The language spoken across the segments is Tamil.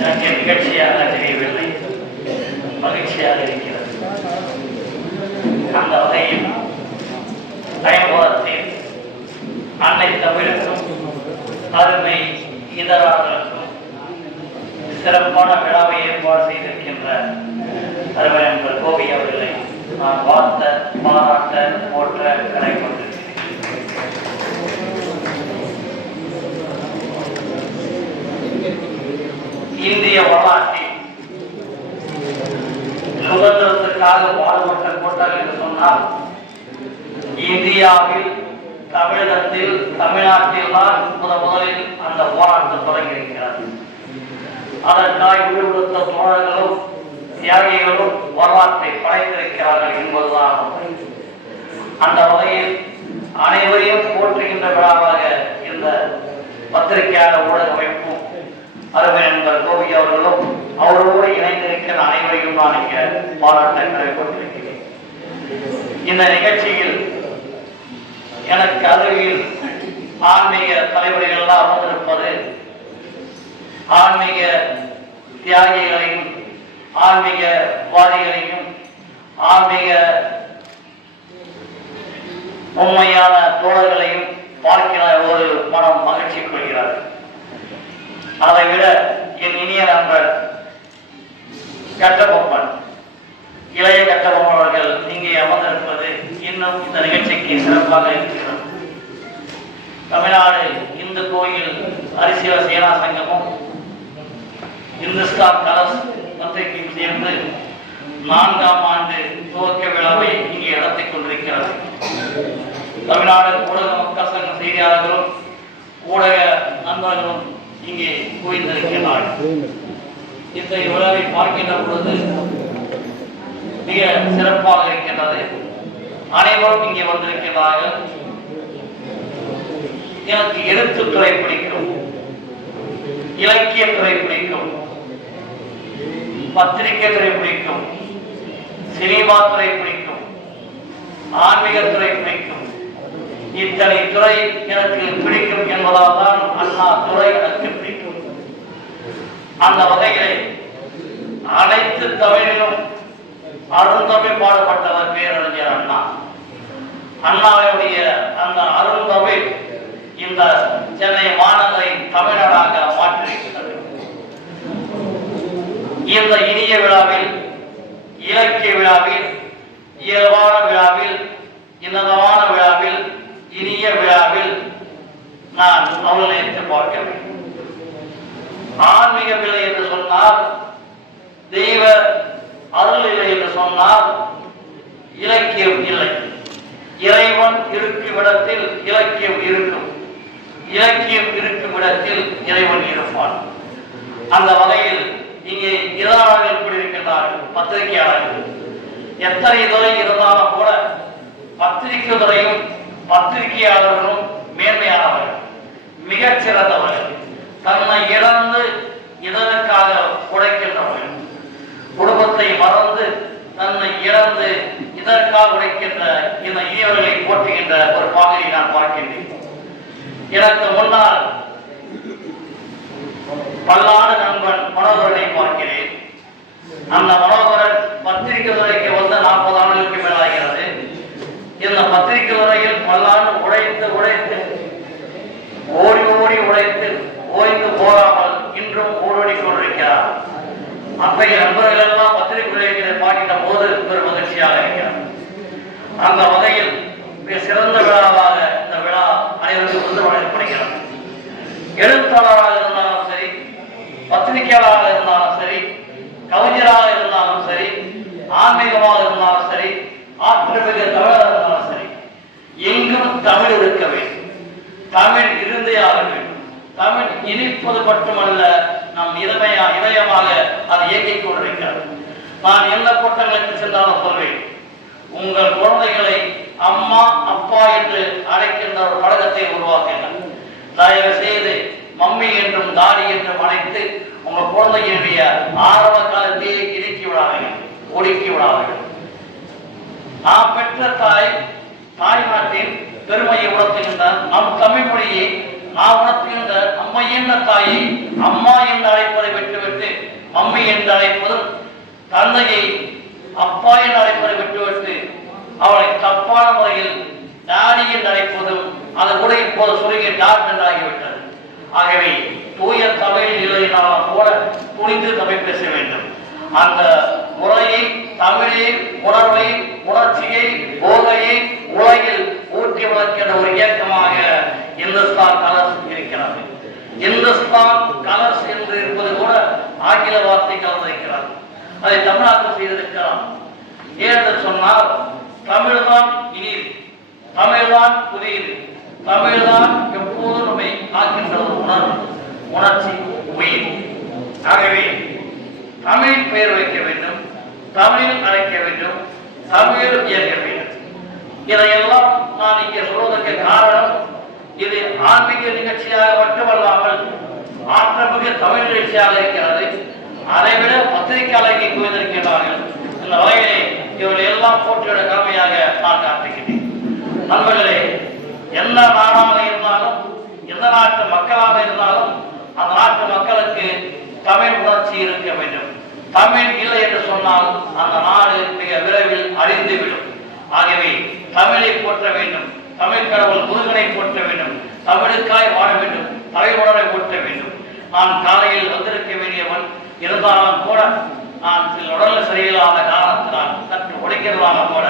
எனக்கு நிகழ்ச்சியாக தெரியவில்லை, மகிழ்ச்சியாக இருக்கிறது. அந்த வகையில் பயன்படுத்தி அன்னை தமிழுக்கும் அருமை இதராளர்களுக்கும் சிறப்பான விழாவை ஏற்பாடு செய்திருக்கின்ற அருமை நண்பர் கோவி அவர்களை நான் வாழ்த்த, பாராட்ட, போற்ற கடை கொண்டிருக்கிறேன். இந்திய வரலாற்றில் சுதந்திரத்திற்காக பாடுபட்ட கூட்டம் என்று சொன்னால் இந்தியாவில், தமிழகத்தில், தமிழ்நாட்டில் தான் முதலில் அந்த போராட்டம் தொடங்கியிருக்கிறது. அதற்காக ஈடுபடுத்த தோழர்களும் தியாகிகளும் வரலாற்றை படைத்திருக்கிறார்கள் என்பதுதான். அந்த வகையில் அனைவரையும் போற்றுகின்ற விழாவாக இந்த பத்திரிகையாளர் ஊடக அமைப்பும் அருமை நண்பர் கோவி அவர்களும் அவரோடு இணைந்திருக்கிற அனைவரையும் நான் இங்கே பாராட்ட கடமைப்பட்டிருக்கிறேன். இந்த நிகழ்ச்சியில் எனக்கு அருகில் ஆன்மீக தலைவர்கள் எல்லாம் அமர்ந்திருப்பது ஆன்மீக தியாகிகளையும், ஆன்மீகவாதிகளையும், ஆன்மீக உண்மையான தோழர்களையும் பார்க்கிற ஒரு மனம் மகிழ்ச்சி கொள்கிறார். அதை விட என் இனிய நண்பர் கட்டபொம்மன், இளைய கட்டபொம்மன் அவர்கள் இங்கே அமர்ந்திருப்பது இன்னும் இந்த நிகழ்ச்சிக்கு சிறப்பாக இருக்கிறது. தமிழ்நாடு இந்து கோயில் அரசியல் சேனா சங்கமும் இந்துஸ்தான் கலர்ஸ் பத்திரிகையும் சேர்ந்து 4ஆம் ஆண்டு துவக்க விழாவை இங்கே நடத்திக் கொண்டிருக்கிறது. தமிழ்நாடு ஊடக மக்கள் சங்க செய்தியாளர்களும் ஊடக நண்பர்களும் இங்கே குவிந்திருக்கிறார்கள். இத்தகைய விழாவை பார்க்கின்ற பொழுது மிக சிறப்பாக இருக்கின்றது. அனைவரும் இங்கே வந்திருக்கிறார்கள். எனக்கு எழுத்துத்துறை பிடிக்கும், இலக்கியத்துறை பிடிக்கும், பத்திரிகை துறை பிடிக்கும், சினிமா துறை பிடிக்கும், ஆன்மீகத்துறை பிடிக்கும். இத்தனை துறை எனக்கு பிடிக்கும் என்பதால் தான் அண்ணா துறை எனக்கு பிடிக்கும். அந்த வகையிலே அனைத்து தமிழிலும் அருந்தமிழ் பாடுபட்டவர் பேரறிஞர் அண்ணா. அண்ணாவுடைய அந்த அருந்தமிழ் இந்த சென்னை மாநகரை தமிழ்நாடாக மாற்றியிருக்கிறது. இந்த இனிய விழாவில், இலக்கிய விழாவில், இயல்பான விழாவில், இன்னதமான விழாவில், இனிய விழாவில் நான் அவர்களை எதிர்பார்க்கிறேன். ஆன்மீக பிழை என்று சொன்னால், தெய்வ அருள் இல்லை என்று சொன்னால் இலக்கியம் இல்லை. இறைவன் இருக்கும் இடத்தில் இலக்கியம் இருக்கும், இலக்கியம் இருக்கும் இடத்தில் இறைவன் இருப்பான். அந்த வகையில் இங்கே இதழாளர்கள் கூடியிருக்கின்றார்கள், பத்திரிகையாளர்கள். எத்தனை துறை இருந்தாலும் கூட பத்திரிகை துறையும் பத்திரிகையாளர்களும் மேன்மையானவர்கள், மிகச் சிறந்தவர்கள். தன்னை இழந்து இதற்காக உழைக்கின்றவர்கள், குடும்பத்தை மறந்து தன்னை இழந்து இதற்காக உழைக்கின்ற இந்த இனியவர்களை போற்றுகின்ற ஒரு பாதையை நான் பார்க்கின்றேன். எனக்கு முன்னால் பல்லாண்டு நண்பன் மனோகரனை பார்க்கிறேன். அந்த மனோகரன் பத்திரிகை துறைக்கு வந்து 40 ஆண்டுகளுக்கு மேலாகிறது. இந்த பத்திரிகை துறையில் பல்லாண்டு உழைத்து ஓடி உழைத்து ஓய்ந்து போகாமல் இன்றும் ஓடி கொண்டிருக்கிறார். அத்தகைய நண்பர்கள் எல்லாம் பத்திரிகை துறைகளை பார்க்கின்ற போது ஒரு மகிழ்ச்சியாக இருக்கிறார். அந்த வகையில் மிக சிறந்த விழாவாக இந்த விழா அனைவருக்கும் வந்து வழங்கப்படுகிறது. எழுத்தாளராக இருந்தாலும் சரி, பத்திரிகையாளராக இருந்தாலும் சரி, கவிஞராக இருந்தாலும் சரி, ஆன்மீகமாக இருந்தாலும் சரி, ஆற்றமிகு தமிழராக இருந்தாலும் சரி, எங்கும் தமிழ் இருக்க வேண்டும், தமிழ் இருந்தே ஆக வேண்டும். தமிழ் இனிப்பது மட்டுமல்ல, நம் இதயமாக அது இயக்கிக் கொண்டிருக்கிறது. நான் எந்த கூட்டங்களுக்கு சென்றாலும் சொல்வேன், உங்கள் குழந்தைகளை அம்மா அப்பா என்று அழைக்கின்ற ஒரு பழக்கத்தை உருவாக்கினர். தயவு செய்து மம்மி என்றும் தாடி என்றும் அழைத்து உங்கள் குழந்தைகளுடைய ஆரம்ப காலத்தையே இடுக்கி விடாதீர்கள், ஒடுக்கி விடாதீர்கள். நாம் பெற்ற தாய்நாட்டின் பெருமையை உணர்த்துகின்ற நம் தமிழ் மொழியை நாம் உணர்த்துகின்ற அம்மையின் தாயை அம்மா என்று அழைப்பதை விட்டுவிட்டு தந்தையை அப்பா என்று அழைப்பதை விட்டுவிட்டு அவளை தப்பான முறையில் டாடி என்று அழைப்பதும் அது கூட இப்போது சுருங்கி டாட் என்றாகிவிட்டது. ஆகவே தூய தமிழ் நிலையினாலும் கூட துணிந்து தமிழ் பேச வேண்டும். அந்த முறையை, தமிழை, உணர்வை, உணர்ச்சியை, போதையை உலகில் ஊற்றி வளர்க்கின்ற ஒரு இயக்கமாக இந்துஸ்தான் கலர்ஸ் இருக்கிறது. இந்துஸ்தான் கலர்ஸ் என்று இருப்பது கூட ஆங்கில வார்த்தை கலந்திருக்கிறது. அதை தமிழாக்கம் செய்திருக்கிறார். ஏனென்று சொன்னால் தமிழ்தான் இனிது, தமிழ்தான் புதியது, தமிழ்தான் எப்போதும் நம்மை காக்கின்ற ஒரு உணர்வு, உணர்ச்சி, உயிர். ஆகவே தமிழ் பெயர் வைக்க வேண்டும், தமிழில் அழைக்க வேண்டும், தமிழில் இயக்க வேண்டும். இதையெல்லாம் நான் இங்கே சொல்வதற்கு காரணம், இது ஆன்மீக நிகழ்ச்சியாக மட்டுமல்லாமல் ஆற்றமிகு தமிழ் நிகழ்ச்சியாக இருக்கிறது. அதைவிட பத்திரிகையாளர்கள் குவிந்திருக்கிறார்கள். இந்த வகையிலே இவர்கள் எல்லாம் போட்டியோட கடமையாக நான் காட்டுகிறேன். நண்பர்களே, எந்த நாடாக இருந்தாலும், எந்த நாட்டு மக்களாக இருந்தாலும் அந்த நாட்டு மக்களுக்கு தமிழ் உணர்ச்சி இருக்க வேண்டும். தமிழ் இல்லை என்று சொன்னால் அந்த நாடு மிக விரைவில் அழிந்துவிடும். ஆகவே தமிழை போற்ற வேண்டும், தமிழ் கடவுள் முருகனை போற்ற வேண்டும், தமிழுக்காய் வாழ வேண்டும், தமிழ் உணர்வை போற்ற வேண்டும். நான் காலையில் வந்திருக்க வேண்டியவன் இருந்தாலும் கூட நான் சில உடல் சரியில்லாத காரணத்தினால் சற்று உடைக்கிறதாக கூட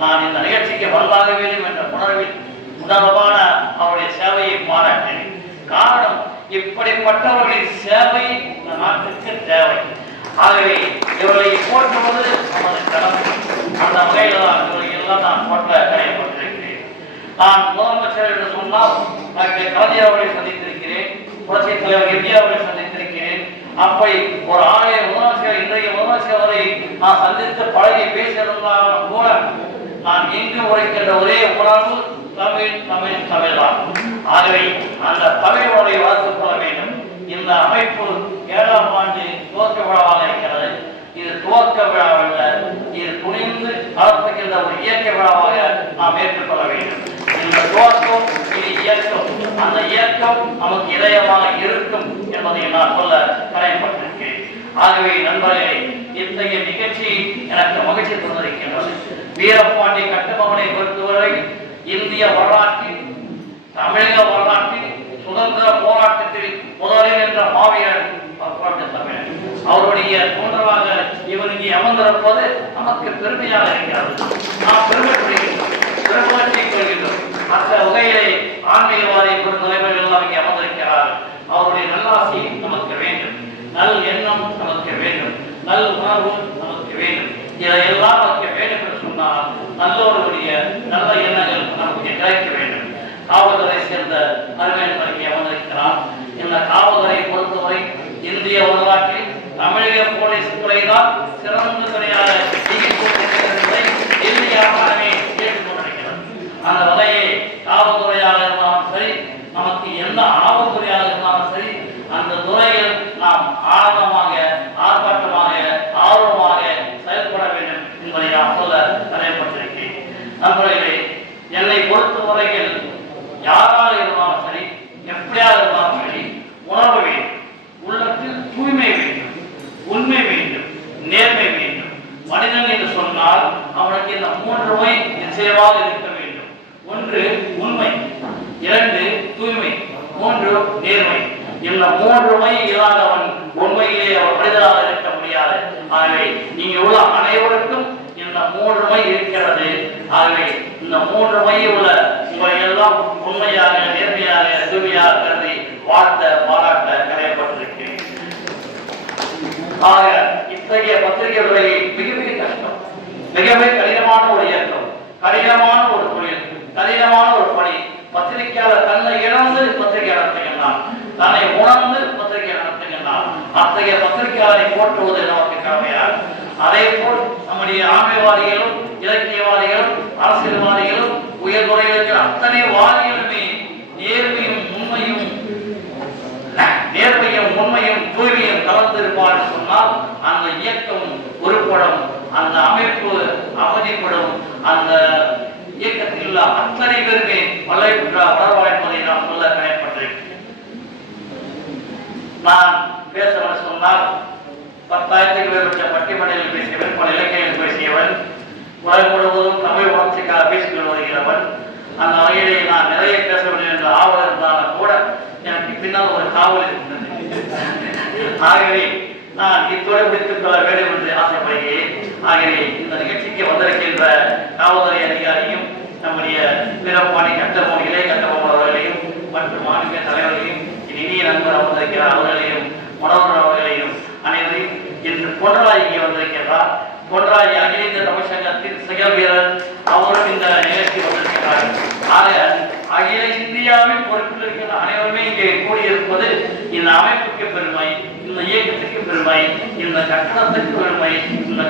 நான் இந்த நிகழ்ச்சிக்கு வந்தாக வேண்டும் என்ற உணர்வில் உணர்வான அவருடைய சேவையை பாராட்டினேன். காரணம், இப்படிப்பட்டவர்களின் சேவை இந்த நாட்டுக்கு தேவை. ஆகவே இவர்களை போற்றுவது நமது கடமை. அந்த வகையில் தான் இவர்களை எல்லாம் நான் போற்ற கடமைப்பட்டிருக்கிறேன். நான் முதலமைச்சர் என்று சொன்னால் கலைஞர் அவர்களை சந்தித்திருக்கிறேன், புரட்சித் தலைவர் எம்ஜிஆர் அவர்களை சந்தித்திருக்கிறேன். அப்படி ஒரு ஆலய முதலமைச்சர், இன்றைய முதலமைச்சர் அவரை நான் சந்தித்து பழகி பேசியிருந்தாலும் கூட நான் எங்கு உரைக்கின்ற ஒரே உணர்வு தமிழ், தமிழ், தமிழ் தான். ஆகவே அந்த தமிழ் உணர்வை வளர்த்துக் கொள்ள வேண்டும். இந்த அமைப்பு 7ஆம் ஆண்டு துவக்க விழாவாக இருக்கிறது. இது துவக்க விழாவல்ல, இது துணிந்து நடத்துகின்ற ஒரு இயக்க விழாவாக நாம் ஏற்றுக்கொள்ள வேண்டும். இந்த துவக்கம், இது இயக்கம். அந்த இயக்கம் நமக்கு இதயமாக இருக்கும் என்பதை நான் சொல்ல கடமைப்பட்டிருக்கிறேன். ஆகவே நண்பர்களே, இத்தகைய நிகழ்ச்சி எனக்கு மகிழ்ச்சி தந்திருக்கின்றது. வீரபாண்டி கட்டபொம்மனை பொறுத்தவரை இந்திய வரலாற்றில், தமிழக வரலாற்றில் சுதந்திர போராட்டத்தில் முதலில் என்ற மாவீரர் தமிழர். அவருடைய தோன்றலாக இவர் இங்கே அமர்ந்திருப்பது நமக்கு பெருமையாக இருக்கிறது. நாம் பெருமைப்படுகின்றோம், பெருமகிழ்ச்சி கொள்கின்றோம். மற்ற வகையிலே ஆன்மீகவாதியை பொறுத்த தலைவர்கள் எல்லாம் இங்கே அமர்ந்திருக்கிறார். அவருடைய நல்லாசி நமக்கு வேண்டும், நல் எண்ணம் நமக்கு வேண்டும், நல் உணர்வு நமக்கு வேண்டும். இதையெல்லாம் நமக்கு வேண்டும் என்று சொன்னால் நல்லோருடைய நல்ல எண்ணங்கள் நமக்கு கிடைக்க வேண்டும். காவல்துறை சேர்ந்த அருமையன் பணிக்கு அமர்ந்திருக்கிறார். இந்த காவல்துறை பொறுத்தவரை இந்திய வரலாற்றில் தமிழக போலீஸ் துறைதான் சிறந்த துறையாக இந்தியாவே ஏற்றுக்கொண்டிருக்கிறது. அந்த வகையை காவல்துறையாக இருந்தாலும் சரி, நமக்கு எந்த ஆவல்துறையாக இருந்தாலும் சரி, அந்த துறையில் நாம் ஆழமாக, ஆர்ப்பாட்டமாக, ஆர்வமாக செயல்பட வேண்டும் என்பதை நான் சொல்ல தலைப்பட்டிருக்கிறேன். நண்பர்களே, என்னை பொறுத்தவரையில் யாராக இருந்தாலும் சரி, எப்படியாக இருந்தாலும் சரி, உணர்வு வேண்டும், உள்ளத்தில் தூய்மை வேண்டும், உண்மை வேண்டும், நேர்மை வேண்டும். மனிதன் என்று சொன்னால் அவனுக்கு இந்த 3 நிச்சயமாக இருக்க வேண்டும். 1 உண்மை, 2 தூய்மை, 3 நேர்மை. இந்த 3 இல்லாதவன் உண்மையிலே அவர் மனிதனாக இருக்க முடியாது. ஆகவே இங்கு உள்ள அனைவருக்கும் இந்த 3 இருக்கிறது. ஆகவே இந்த 3 உள்ள உங்களை எல்லாம் உண்மையாக, நேர்மையாக, தூய்மையாக கருதி வாழ்த்த, பாராட்ட கடமைப்பட்டிருக்கிறேன். ஆக இத்தகைய பத்திரிகை துறையை மிக மிக கஷ்டம், மிக மிக கடினமான ஒரு இயக்கம், கடினமான ஒரு தொழில், கடினமான ஒரு பணி. பத்திரிகையாளர் தன்னை இழந்து பத்திரிகை நடத்துகின்றான், தன்னை உணர்ந்து பத்திரிகை நடத்துகின்றான். அத்தகைய பத்திரிகையாளரை போற்றுவது நமக்கு கடமையாகும். அதே போல் நம்முடைய ஆன்மீகவாதிகளும், இலக்கியவாதிகளும், அரசியல்வாதிகளும், உயர்துறையில் இருக்கிற அத்தனை வாதிகளுமே நேர்மையும் உண்மையும் தூய்மையும் கலந்திருப்பார் சொன்னால் அந்த இயக்கம் உருப்படும், அந்த அமைப்பு அவதிப்படும். அந்த இயக்கத்தில் உள்ள அத்தனை பேருமே வளர்வாள் என்பதை நான் சொல்ல கடமைப்பட்டிருக்கிறேன். நான் பேச சொன்னால் 10,000க்கு மேற்பட்ட பட்டிமன்றங்கள் பேசியவன், பல இலக்கியங்கள் பேசியவன், உலகம் முழுவதும் தமிழ் வளர்ச்சிக்காக பேசிக்கொண்டு வருகிறவன். அந்த வகையிலே நான் நிறைய பேச வேண்டும் என்ற ஆவல் இருந்தாலும் கூட எனக்கு பின்னால் ஒரு காவல் இருக்கின்றது. ஆகவே நான் இத்தோடு முடித்துக் கொள்ள வேண்டும் என்று ஆசைப்படுகிறேன். ஆகவே இந்த நிகழ்ச்சிக்கு வந்திருக்கின்ற காவல்துறை அதிகாரியும் நம்முடைய வீரபாணி கட்டபொம்மன் இளைய கட்டபொம்மன் அவர்களையும் மற்றும் மாநில தலைவர்களையும் இனிய நண்பர் வந்திருக்கிறார் அவர்களையும் மனோகர் அவர்களையும் அனைவரையும் இன்று பொன்ராய் இங்கே வந்திருக்கிறார். பொன்ராய் அகில இந்திய தமிழ் சங்கத்தின் செயல் வீரர் அவரும் இந்த நிகழ்ச்சி வந்திருக்கிறார். ஆக அகில இந்தியாவின் பொறுப்பில் இருக்கிற அனைவருமே இங்கே கூடியிருப்பது இந்த அமைப்புக்கு பெருமை, இந்த இயக்கத்துக்கு பெருமை, இந்த கட்டணத்துக்கு பெருமை, இந்த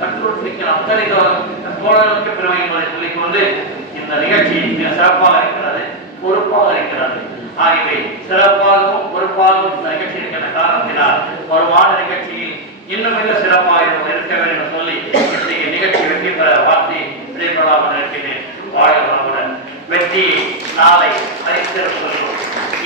கட்டுரைக்கு அத்தனை தோழர்களுக்கு பெருமை என்பதை சொல்லிக்கொண்டு இந்த நிகழ்ச்சி மிக சிறப்பாக இருக்கிறது, பொறுப்பாக இருக்கிறது. ஆகவே சிறப்பாகவும் பொறுப்பாகவும் இந்த நிகழ்ச்சி இருக்கிற காரணத்தினால் வருமான நிகழ்ச்சியில் இன்னும் மிக சிறப்பாக இருக்க வேண்டும் என்று சொல்லி இன்றைய நிகழ்ச்சி வெற்றி பெற வாழ்த்தி விடைபெறாமல் இருக்கிறேன். வாழ்வுடன் வெற்றி நாளை அறிந்திருக்கிறோம்.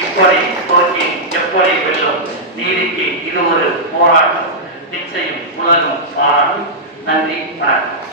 இப்படி தோற்கி எப்படி வெல்லும் நீதிக்கு இது ஒரு போராட்டம். நிச்சயம் உலகம் பாராட்டும். நன்றி, வணக்கம்.